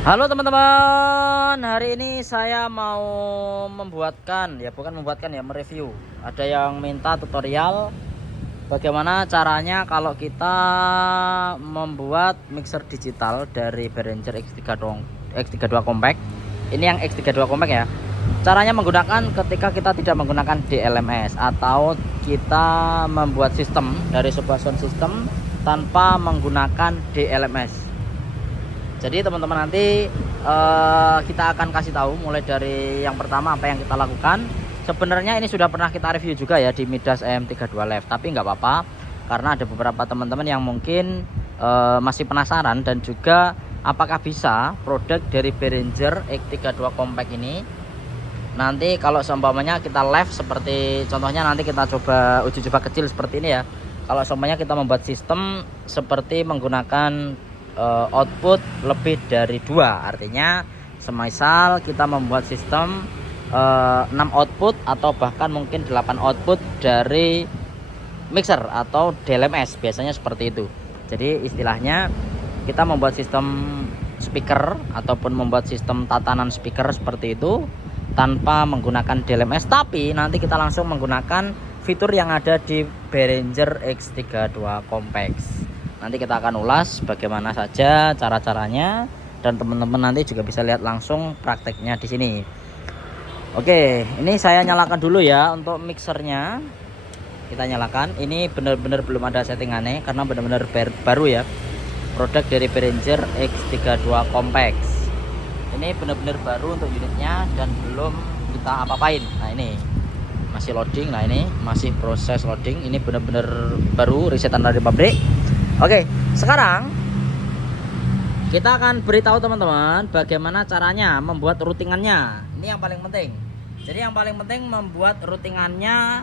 Halo teman-teman, hari ini saya mau membuatkan, ya bukan membuatkan ya, mereview. Ada yang minta tutorial bagaimana caranya kalau kita membuat mixer digital dari Behringer X32 Compact. Ini yang X32 Compact ya. Caranya menggunakan ketika kita tidak menggunakan DLMS atau kita membuat sistem dari sebuah sound system tanpa menggunakan DLMS. Jadi teman-teman nanti kita akan kasih tahu mulai dari yang pertama apa yang kita lakukan. Sebenarnya ini sudah pernah kita review juga ya di Midas EM32 Live, tapi nggak apa-apa karena ada beberapa teman-teman yang mungkin masih penasaran dan juga apakah bisa produk dari Behringer X32 Compact ini nanti kalau seumpamanya kita live, seperti contohnya nanti kita coba uji coba kecil seperti ini ya. Kalau seumpamanya kita membuat sistem seperti menggunakan output lebih dari 2, artinya semisal kita membuat sistem 6 output atau bahkan mungkin 8 output dari mixer atau DLMS, biasanya seperti itu. Jadi istilahnya kita membuat sistem speaker ataupun membuat sistem tatanan speaker seperti itu tanpa menggunakan DLMS, tapi nanti kita langsung menggunakan fitur yang ada di Behringer X32 Compact. Nanti kita akan ulas bagaimana saja cara-caranya dan teman-teman nanti juga bisa lihat langsung prakteknya di sini. Oke, ini saya nyalakan dulu ya untuk mixernya. Kita nyalakan. Ini benar-benar belum ada settingannya karena benar-benar baru ya. Produk dari Behringer X32 Compact. Ini benar-benar baru untuk unitnya dan belum kita apa-apain. Nah, ini masih loading. Nah, ini masih proses loading. Ini benar-benar baru, risetan dari pabrik. Oke, sekarang kita akan beritahu teman-teman bagaimana caranya membuat routingannya. Ini yang paling penting. Jadi yang paling penting membuat routingannya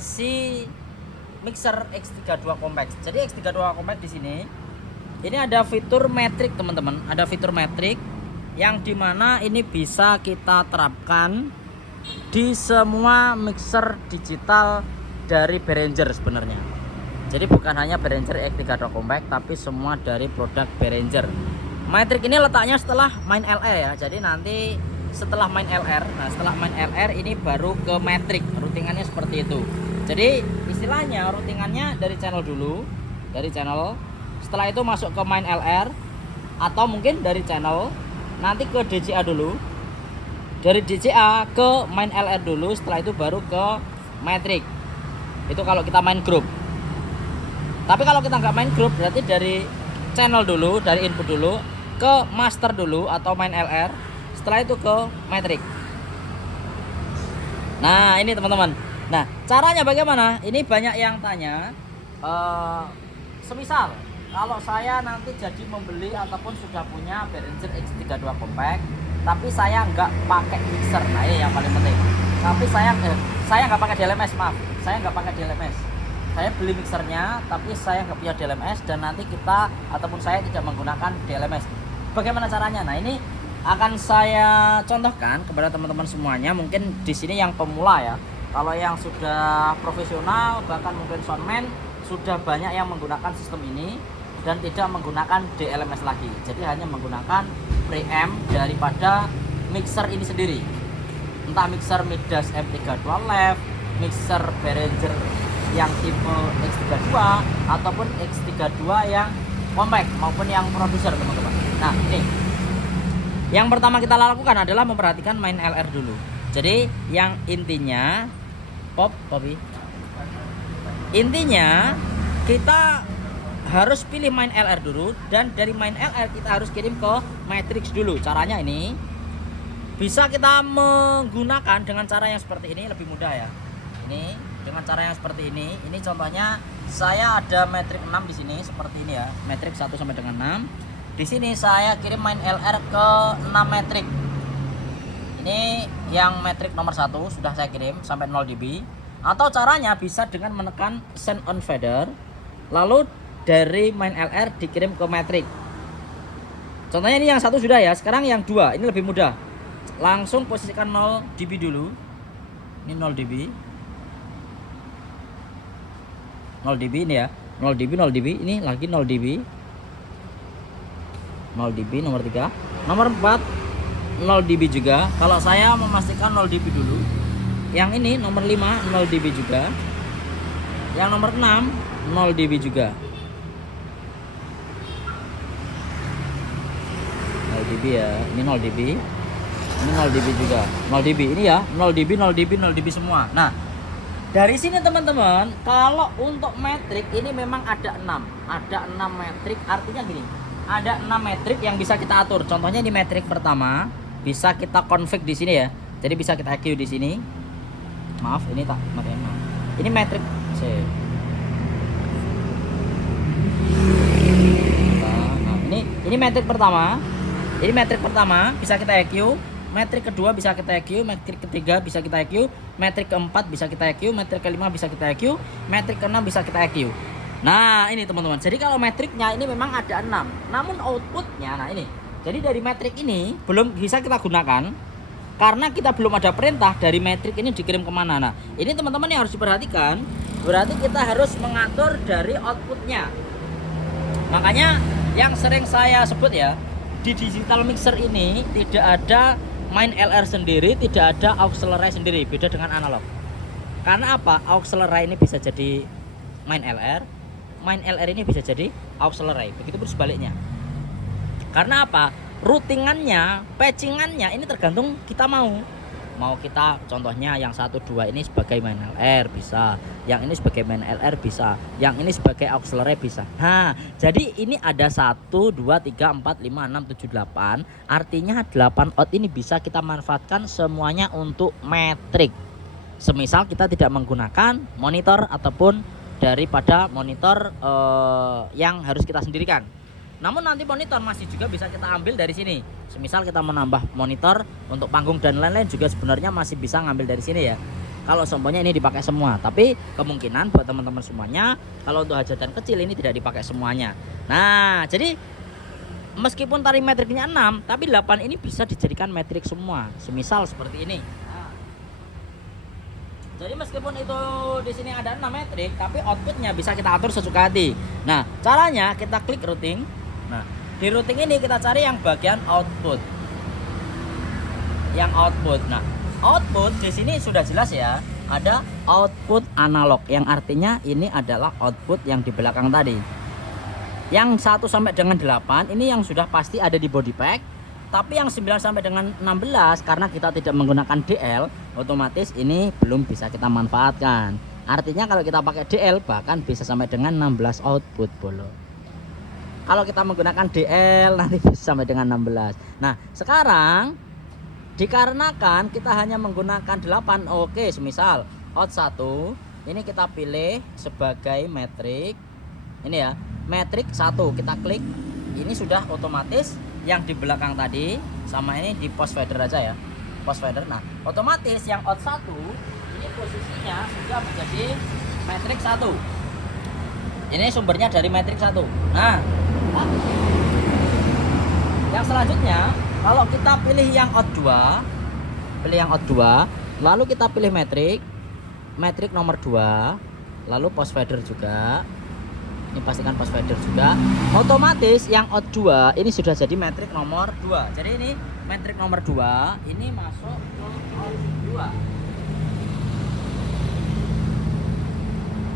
si mixer X32 Compact. Jadi X32 Compact di sini ini ada fitur metrik teman-teman. Ada fitur metrik yang dimana ini bisa kita terapkan di semua mixer digital dari Behringer sebenarnya. Jadi bukan hanya Behringer X32 Compact, tapi semua dari produk Behringer. Metrik ini letaknya setelah main LR ya. Jadi nanti setelah main LR, nah setelah main LR ini baru ke metrik. Routingannya seperti itu. Jadi istilahnya routingannya dari channel dulu, dari channel. Setelah itu masuk ke main LR atau mungkin dari channel nanti ke DCA dulu. Dari DCA ke main LR dulu, setelah itu baru ke metrik. Itu kalau kita main grup. Tapi kalau kita nggak main grup, berarti dari channel dulu, dari input dulu ke master dulu atau main LR, setelah itu ke metrik. Nah ini teman-teman. Nah caranya bagaimana? Ini banyak yang tanya. Semisal kalau saya nanti jadi membeli ataupun sudah punya Behringer X32 Compact, tapi saya nggak pakai mixer. Nah ini yang paling penting. Tapi saya nggak pakai DLMS, maaf. Saya nggak pakai DLMS. Saya beli mixernya tapi saya nggak punya DLMS dan nanti kita ataupun saya tidak menggunakan DLMS. Bagaimana caranya? Nah ini akan saya contohkan kepada teman-teman semuanya. Mungkin di sini yang pemula ya. Kalau yang sudah profesional bahkan mungkin soundman sudah banyak yang menggunakan sistem ini dan tidak menggunakan DLMS lagi. Jadi hanya menggunakan preamp daripada mixer ini sendiri. Entah mixer Midas M32 Live, mixer Behringer yang tipe X32 ataupun X32 yang compact maupun yang produser teman-teman. Nah ini yang pertama kita lakukan adalah memperhatikan main LR dulu. Jadi yang intinya intinya kita harus pilih main LR dulu dan dari main LR kita harus kirim ke matrix dulu. Caranya ini bisa kita menggunakan dengan cara yang seperti ini, lebih mudah ya. Ini dengan cara yang seperti ini. Ini contohnya saya ada metrik 6 di sini seperti ini ya. Metrik 1 sampai dengan 6. Di sini saya kirim main LR ke 6 metrik. Ini yang metrik nomor 1 sudah saya kirim sampai 0 dB. Atau caranya bisa dengan menekan send on fader, lalu dari main LR dikirim ke metrik. Contohnya ini yang 1 sudah ya. Sekarang yang 2 ini lebih mudah. Langsung posisikan 0 dB dulu. Ini 0 dB. 0 dB ini ya, 0 dB 0 dB, ini lagi 0 dB. 0 dB nomor 3. Nomor 4 0 dB juga. Kalau saya memastikan 0 dB dulu. Yang ini nomor 5 0 dB juga. Yang nomor 6 0 dB juga. 0 dB ya. Ini 0 dB. Ini 0 dB juga. 0 dB ini ya. 0 dB, 0 dB, 0 dB semua. Nah, dari sini teman-teman, kalau untuk metrik ini memang ada 6. Ada 6 metrik, artinya gini. Ada 6 metrik yang bisa kita atur. Contohnya di metrik pertama bisa kita config di sini ya. Jadi bisa kita EQ di sini. Maaf, ini tak matiin. Ini metrik C. Nah, ini metrik pertama. Ini metrik pertama bisa kita EQ. Metrik kedua bisa kita EQ, metrik ketiga bisa kita EQ, metrik keempat bisa kita EQ, metrik kelima bisa kita EQ, metrik keenam bisa kita EQ. Nah ini teman-teman, jadi kalau metriknya ini memang ada 6, namun outputnya, nah ini, jadi dari metrik ini belum bisa kita gunakan karena kita belum ada perintah dari metrik ini dikirim kemana. Nah ini teman-teman yang harus diperhatikan, berarti kita harus mengatur dari outputnya. Makanya yang sering saya sebut ya, di digital mixer ini tidak ada main LR sendiri, tidak ada auxiliary sendiri, beda dengan analog. Karena apa? Auxiliary ini bisa jadi main LR ini bisa jadi auxiliary, begitu pun sebaliknya. Karena apa? Routingannya, patchingannya ini tergantung kita mau kita contohnya yang 1 2 ini sebagai main LR bisa, yang ini sebagai main LR bisa, yang ini sebagai auxiliary bisa. Nah jadi ini ada 1 2 3 4 5 6 7 8, artinya 8 out ini bisa kita manfaatkan semuanya untuk metrik. Semisal kita tidak menggunakan monitor ataupun daripada monitor yang harus kita sendirikan. Namun nanti monitor masih juga bisa kita ambil dari sini. Semisal kita menambah monitor untuk panggung dan lain-lain juga sebenarnya masih bisa ngambil dari sini ya. Kalau semuanya ini dipakai semua, tapi kemungkinan buat teman-teman semuanya kalau untuk hajatan kecil ini tidak dipakai semuanya. Nah, jadi meskipun tadi metriknya 6, tapi 8 ini bisa dijadikan metrik semua. Semisal seperti ini. Nah, jadi meskipun itu di sini ada 6 metrik, tapi outputnya bisa kita atur sesuka hati. Nah, caranya kita klik routing. Nah, di routing ini kita cari yang bagian output. Yang output. Nah, output di sini sudah jelas ya, ada output analog yang artinya ini adalah output yang di belakang tadi. Yang 1 sampai dengan 8 ini yang sudah pasti ada di body pack. Tapi yang 9 sampai dengan 16 karena kita tidak menggunakan DL, otomatis ini belum bisa kita manfaatkan. Artinya kalau kita pakai DL bahkan bisa sampai dengan 16 output bolo. Kalau kita menggunakan DL nanti bisa sampai dengan 16. Nah, sekarang dikarenakan kita hanya menggunakan 8, oke, semisal out 1 ini kita pilih sebagai metrik. Ini ya, metrik 1 kita klik. Ini sudah otomatis yang di belakang tadi sama ini di post fader aja ya. Post fader. Nah, otomatis yang out 1 ini posisinya sudah menjadi metrik 1. Ini sumbernya dari metrik 1. Nah, yang selanjutnya kalau kita pilih yang out 2, lalu kita pilih metrik nomor 2, lalu post fader juga. Ini pastikan post fader juga. Otomatis yang out 2 ini sudah jadi metrik nomor 2. Jadi ini metrik nomor 2 ini masuk ke out 2.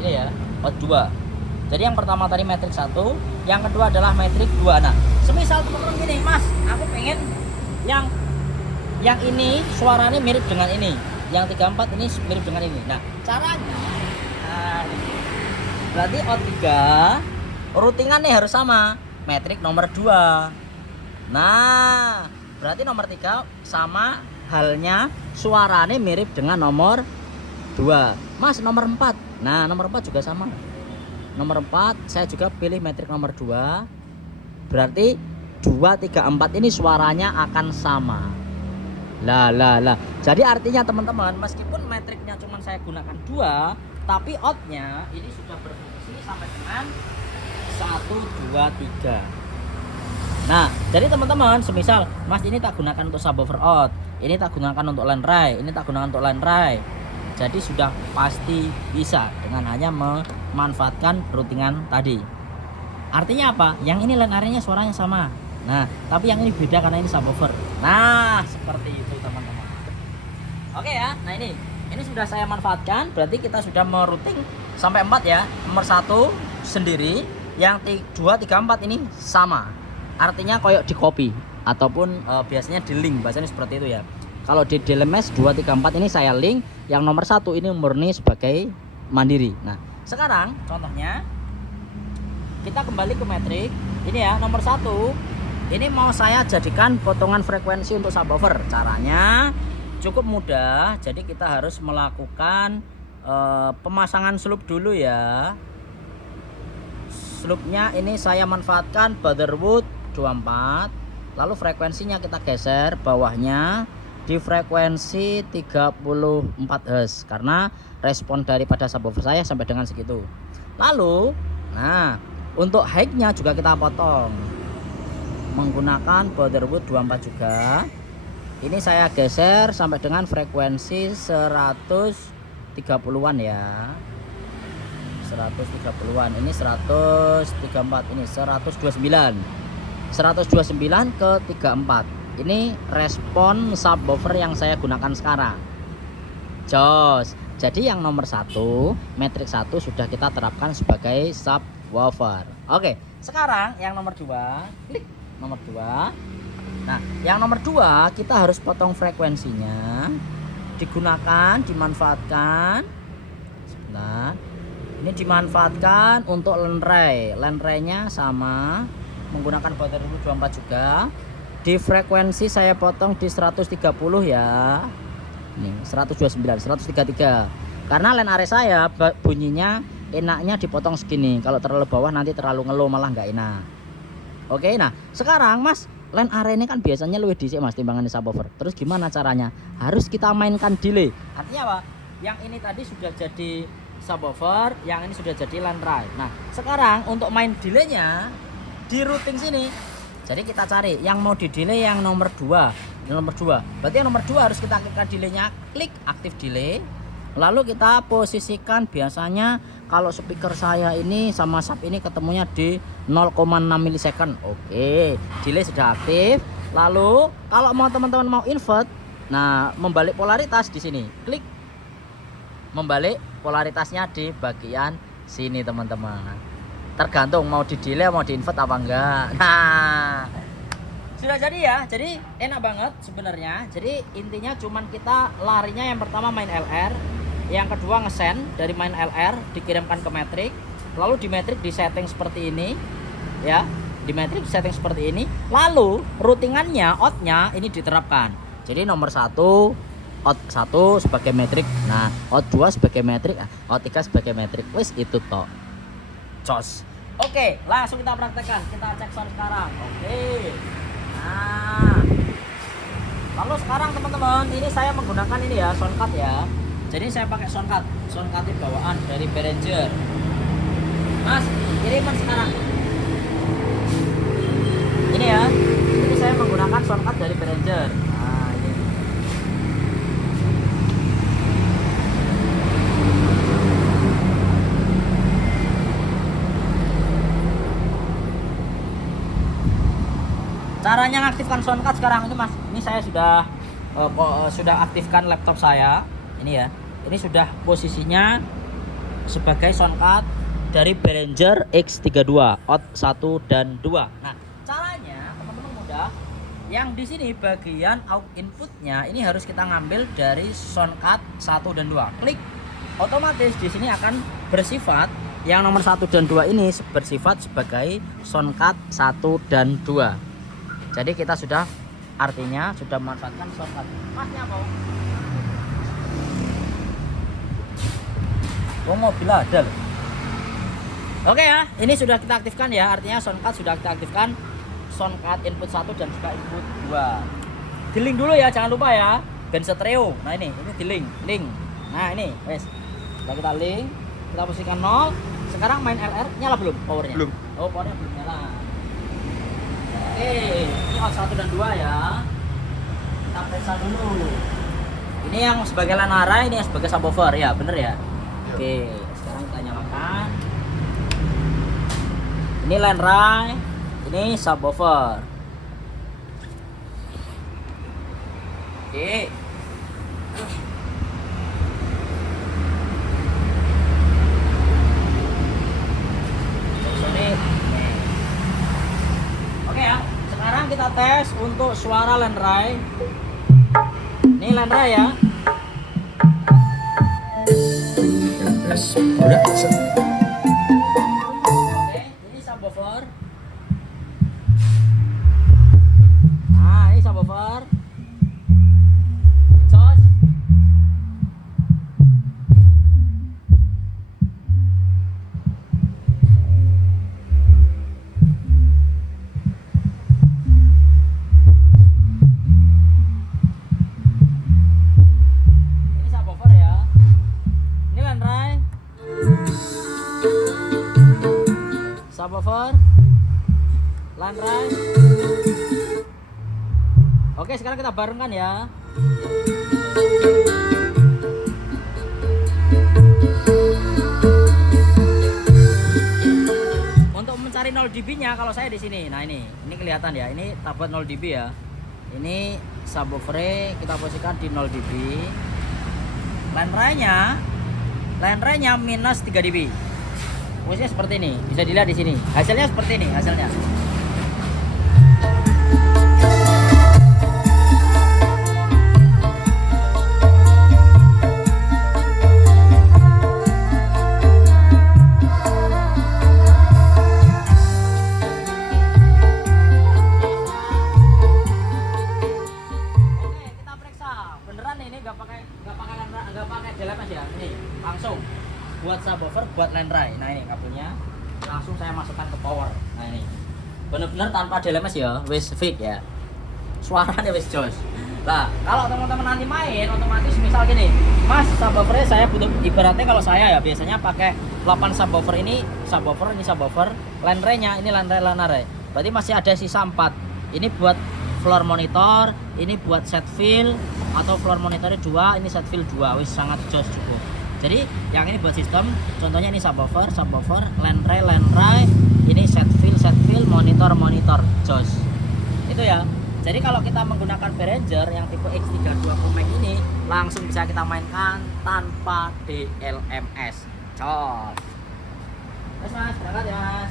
Ini ya, out 2. Jadi yang pertama tadi metrik 1, yang kedua adalah metrik 2. Nah, semisal teman-teman gini, Mas, aku pengen yang ini suaranya mirip dengan ini, yang 34 ini mirip dengan ini. Nah, caranya berarti out 3 routingannya harus sama, metrik nomor 2. Nah, berarti nomor 3 sama halnya suaranya mirip dengan nomor 2. Mas, nomor 4. Nah, nomor 4 juga sama. Nomor 4 saya juga pilih metrik nomor 2. Berarti 2, 3, 4 ini suaranya akan sama. Lah. Jadi artinya teman-teman, meskipun metriknya cuma saya gunakan 2, tapi outnya ini sudah berfungsi sampai dengan 1, 2, 3. Nah, jadi teman-teman, semisal Mas ini tak gunakan untuk subwoofer out, ini tak gunakan untuk line ray, ini tak gunakan untuk line ray. Jadi sudah pasti bisa dengan hanya memanfaatkan routingan tadi. Artinya apa? Yang ini line area-nya suaranya sama. Nah, tapi yang ini beda karena ini subwoofer. Nah, seperti itu teman-teman. Oke ya, nah ini sudah saya manfaatkan. Berarti kita sudah merouting sampai 4 ya. Nomor 1 sendiri, yang 2, 3, 4 ini sama. Artinya koyok di copy ataupun biasanya di link, bahasanya seperti itu ya. Kalau di DLMS 2, 3, 4 ini saya link, yang nomor 1 ini murni sebagai mandiri. Nah, sekarang contohnya kita kembali ke metrik. Ini ya, nomor 1 ini mau saya jadikan potongan frekuensi untuk subwoofer. Caranya cukup mudah. Jadi kita harus melakukan pemasangan sloop dulu ya. Sloopnya ini saya manfaatkan Butterwood 24. Lalu frekuensinya kita geser bawahnya di frekuensi 34 Hz karena respon daripada subwoofer saya sampai dengan segitu. Lalu nah, untuk height-nya juga kita potong menggunakan Butterwood 24 juga. Ini saya geser sampai dengan frekuensi 130-an ya. 130-an. Ini 134, ini 129. 129 ke 34. Ini respon subwoofer yang saya gunakan sekarang. Jos. Jadi yang nomor 1, metrik 1 sudah kita terapkan sebagai subwoofer. Oke, sekarang yang nomor 2, klik nomor 2. Nah, yang nomor 2 kita harus potong frekuensinya. Digunakan, dimanfaatkan. Sebentar. Ini dimanfaatkan untuk landray. Landray-nya sama, menggunakan Butterwood 24 juga. Di frekuensi saya potong di 130 ya. Ini 129, 133. Karena land array saya bunyinya enaknya dipotong segini. Kalau terlalu bawah nanti terlalu ngeluh, malah nggak enak. Oke, nah sekarang Mas, land array ini kan biasanya lebih dhisik Mas timbangan subwoofer. Terus gimana caranya? Harus kita mainkan delay. Artinya apa? Yang ini tadi sudah jadi subwoofer, yang ini sudah jadi land array. Nah, sekarang untuk main delaynya di routing sini. Jadi kita cari yang mau di delay yang nomor 2. Nomor 2. Berarti yang nomor 2 harus kita aktifkan delaynya. Klik aktif delay. Lalu kita posisikan, biasanya kalau speaker saya ini sama sub ini ketemunya di 0,6 milisecond. Oke, delay sudah aktif. Lalu kalau mau teman-teman mau invert, nah membalik polaritas di sini. Klik membalik polaritasnya di bagian sini teman-teman. Tergantung mau di delay mau di invert apa enggak. Nah, sudah jadi ya. Jadi enak banget sebenarnya. Jadi intinya cuman kita larinya yang pertama main LR, yang kedua ngesend dari main LR dikirimkan ke metrik, lalu di metrik di setting seperti ini ya, di metrik di setting seperti ini, lalu routingannya outnya ini diterapkan. Jadi nomor 1 out 1 sebagai metrik, nah out 2 sebagai metrik, out 3 sebagai metrik. Wis itu toh cos. Oke, langsung kita praktekkan, kita cek sound sekarang. Oke, nah lalu sekarang teman-teman ini saya menggunakan ini ya soundcard ya. Jadi saya pakai soundcard bawaan dari Behringer. Mas, kiriman sekarang. Ini ya. Ini saya menggunakan soundcard dari Behringer. Nah, ini. Caranya mengaktifkan soundcard sekarang ini Mas. Ini saya sudah aktifkan laptop saya. Ini ya, ini sudah posisinya sebagai soundcard dari Behringer X32 out 1 dan 2. Nah, caranya teman-teman mudah. Yang di sini bagian out inputnya ini harus kita ngambil dari soundcard 1 dan 2. Klik, otomatis di sini akan bersifat yang nomor 1 dan 2 ini bersifat sebagai soundcard 1 dan 2. Jadi kita sudah artinya sudah memanfaatkan soundcard. Masnya apa? Oh, mobil ada loh. Oke ya, ini sudah kita aktifkan ya, artinya soundcard sudah kita aktifkan, soundcard input 1 dan juga input 2. Di link dulu ya, jangan lupa ya, band stereo. Nah ini di link. Nah ini, wes. Setelah kita link, kita posisikan 0. Sekarang main LR nyala belum powernya? Belum. Oh, powernya belum nyala. Oke, ini out 1 dan 2 ya. Kita periksa dulu. Ini yang sebagai land array, ini yang sebagai subwoofer ya, bener ya? Oke, sekarang kita nyalakan. Ini land array, ini subwoofer. Dik. Oke ya, sekarang kita tes untuk suara Landray. Ini Landray ya. Oke, ini subwoofer. Nah, ini subwoofer. Jos. Ini subwoofer ya. Ini Landray. Subwoofer. Landray. Oke, sekarang kita barengkan ya. Untuk mencari 0 dB-nya kalau saya di sini. Nah, ini kelihatan ya. Ini tablet 0 dB ya. Ini subwoofer kita posisikan di 0 dB. Landray-nya minus 3 dB. Posisinya seperti ini. Bisa dilihat di sini. Hasilnya seperti ini hasilnya. Nggak pakai DLMS ya, ini langsung buat subwoofer, buat Landray. Nah, ini kabelnya langsung saya masukkan ke power. Nah, ini bener-bener tanpa DLMS ya, wis fix ya, suaranya wis jos. Nah, kalau teman-teman nanti main otomatis misal gini, Mas, subwoofernya saya butuh, ibaratnya kalau saya ya biasanya pakai 8 subwoofer, ini subwoofer, Landray-nya ini Landray, berarti masih ada sisa 4. Ini buat floor monitor, ini buat set fill atau floor monitornya 2, ini set fill 2, wis sangat jos cukup. Jadi yang ini buat sistem, contohnya ini subwoofer, Landray, ini set fill, monitor jos. Itu ya. Jadi kalau kita menggunakan Behringer yang tipe X32 Pro Max ini langsung bisa kita mainkan tanpa DLMS. Jos. Terus Mas, berangkat ya Mas.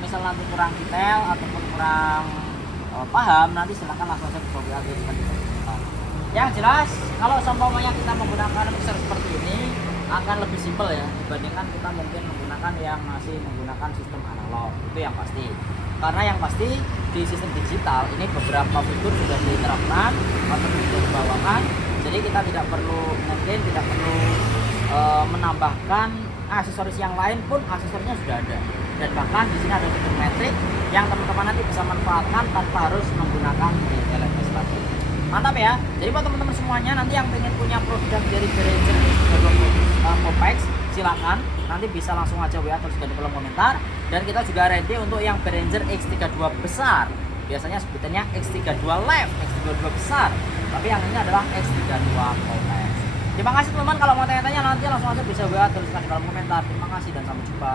misal nanti kurang detail ataupun kurang paham, nanti silahkan langsung saja ke WA tuliskan di kolom komentar. Yang jelas kalau seumpamanya kita menggunakan mixer seperti ini akan lebih simpel ya dibandingkan kita mungkin menggunakan yang masih menggunakan sistem analog, itu yang pasti. Karena yang pasti di sistem digital ini beberapa fitur sudah diterapkan atau sudah dibawakan, jadi kita tidak perlu menambahkan aksesoris yang lain pun aksesorisnya sudah ada. Dan bahkan di sini ada fitur metrik yang teman-teman nanti bisa manfaatkan tanpa harus menggunakan DLSS tadi. Mantap ya. Jadi buat teman-teman semuanya nanti yang pengen punya produk dari Behringer Compact, silakan nanti bisa langsung aja WA terus di kolom komentar. Dan kita juga ready untuk yang Behringer X32 besar. Biasanya sebutannya X32 Live, X32 besar. Tapi yang ini adalah X32 Compact. Terima kasih teman-teman, kalau mau tanya-tanya nanti langsung aja bisa WA tuliskan di kolom komentar. Terima kasih dan sampai jumpa.